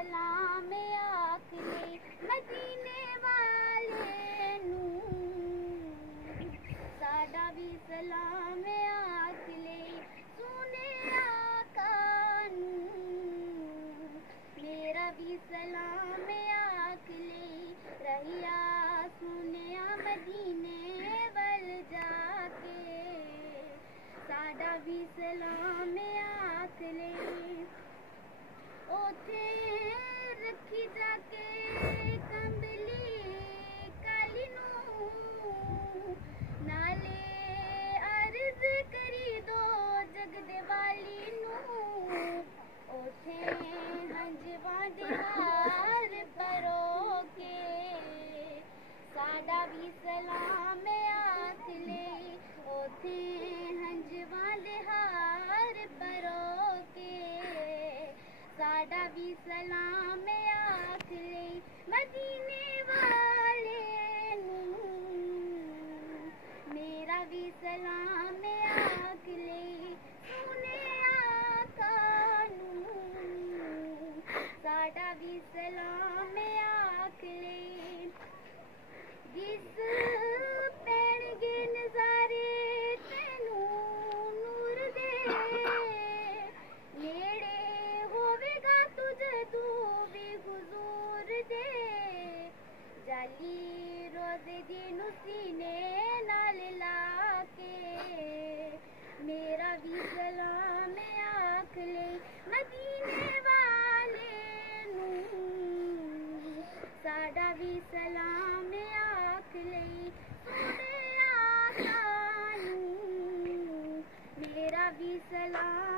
सलाम आख ले मदीने वाले नू, साडा भी सलाम आख ले सोने आका नू, मेरा भी सलाम आख ले रहिया सुनिया मदीने वल जाके, साडा भी सलाम आख ले ओथे रखी जाके कंबली काली नू, नाले अर्ज करी दो जग दे वाली नू, ओथे हंजवा दे हार परो के, साडा भी सलाम आख ले ओथे हंजवा दे हार परो के, साडा भी सलाम आख ले मदीने वाले नू, मेरा भी सलाम आख ले सोने आका नू, साडा भी सलाम आख ले जिस पैणगे नज़ारे तैनू नूर दे, नेड़े होवेगा तुझे तू भी हुजूर दे, जाली रोज़े दी सीने नाल लाके, मेरा भी सलाम आख ले मदीने वाले नू, साडा भी सलाम आख ले सोने आका नू, मेरा भी सलाम